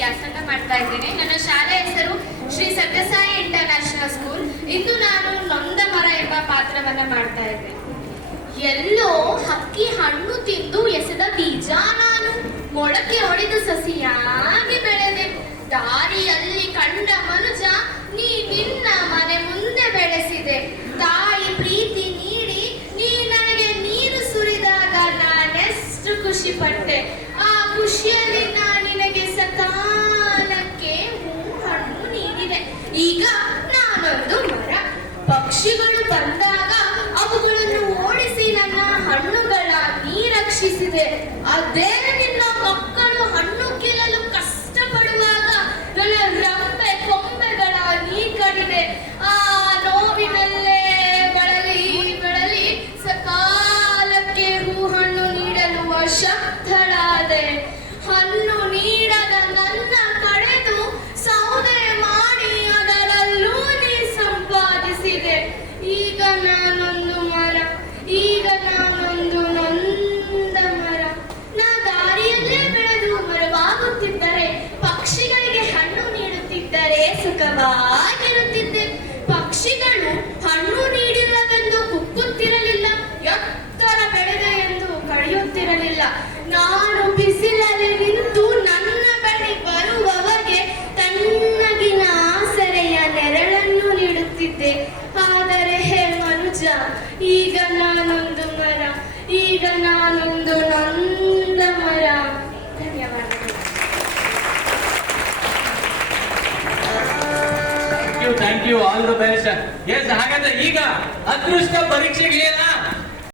ವ್ಯಾಸಂಗ ಮಾಡ್ತಾ ಇದ್ದೇನೆ. ನನ್ನ ಶಾಲೆಯ ಹೆಸರು ಶ್ರೀ ಸತ್ಯಸಾಯಿ ಇಂಟರ್ನ್ಯಾಷನಲ್ ಸ್ಕೂಲ್. ಇಂದು ನಾನು ನೊಂದ ಮರ ಎಂಬ ಪಾತ್ರವನ್ನ ಮಾಡ್ತಾ ಇದ್ದೇನೆ. ಎಲ್ಲೋ ಹಕ್ಕಿ ಹಣ್ಣು ತಿಂದು ಎಸೆದ ಬೀಜ ನಾನು, ಮೊಳಕೆ ಹೊಡೆದು ಸಸಿಯಾಗಿ ಬೆಳೆದೆ. ದಾರಿಯಲ್ಲಿ ಕಂಡ ಮನುಜ ನೀ ನಿನ್ನ ಮನೆ ಮುಂದೆ ಬೆಳೆಸಿದೆ. ತಾಯಿ ಪ್ರೀತಿ ನೀಡಿ ನೀ ನನಗೆ ನೀರು ಸುರಿದಾಗ ನಾನೆಷ್ಟು ಖುಷಿ ಪಟ್ಟೆ. ಆ ಖುಷಿಯಲ್ಲಿ ನಿನಗೆ ಸಕಾಲಕ್ಕೆ ಹಣ್ಣು ನೀಡಿದೆ. ಈಗ ನಾನೊಂದು ಮರ. ಪಕ್ಷಿಗಳು ಬಂದಾಗ ಅವುಗಳನ್ನು ಓಡಿಸಿ ನನ್ನ ಹಣ್ಣುಗಳ ನೀರಕ್ಷಿಸಿದೆ. ಅದೇ ನಿನ್ನ ಮಕ್ಕಳು ಹಣ್ಣು ಕೀಳಲು ಕಷ್ಟಪಡುವಾಗ ನನ್ನ ರಂಬೆ ಕೊಂಬೆಗಳ ನೀ ಕಡಿದೆ. ಆ ನೋವಿನಲ್ಲೇ ಬಳಲಿ ಸಕಾಲಕ್ಕೆ ಹಣ್ಣು ನೀಡಲು ಅಶಕ್ತಳಾದೆ. ಹಣ್ಣು ನೀಡದ ನನ್ನ ಕಡೆದು ಸೌದೆ ಮಾಡಿ ಅದರಲ್ಲೂ ನೀ ಸಂಪಾದಿಸಿದೆ. ಈಗ ನಾನೊಂದು ಮರ, ಈಗ ನಾನೊಂದು ನೊಂದ ಮರ. ನಾ ದಾರಿಯಲ್ಲೇ ಬೆಳೆದು ಮರವಾಗುತ್ತಿದ್ದರೆ, ಪಕ್ಷಿಗಳಿಗೆ ಹಣ್ಣು ನೀಡುತ್ತಿದ್ದರೆ ಸುಖವಾಗಿರುತ್ತಿದ್ದೆ. ಪಕ್ಷಿಗಳು ಹಣ್ಣು ನೀಡಿಲ್ಲವೆಂದು ಕುಕ್ಕುತ್ತಿರಲಿಲ್ಲ, ಎತ್ತರ ಬೆಳೆದೆ ಎಂದು ಕಳೆಯುತ್ತಿರಲಿಲ್ಲ. ನಾನು ಬಿಸಿಲಲ್ಲಿ ನಿಂತು ನನ್ನ ಬಳಿ ಬರುವವಗೆ ತಣ್ಣಗಿನ ಆಸರೆಯ ನೆರಳನ್ನು ನೀಡುತ್ತಿದ್ದೆ. ಆದರೆ ಹೇ ಮನುಜ, ಈಗ ನಾನೊಂದು ಮರ, ಈಗ ನಾನೊಂದು ನೊಂದ ಮರ. ಧನ್ಯವಾದಗಳು. Thank you all the best. Yes, ಹಾಗಾದ್ರೆ ಈಗ ಅದೃಷ್ಟ ಪರೀಕ್ಷೆಗೆ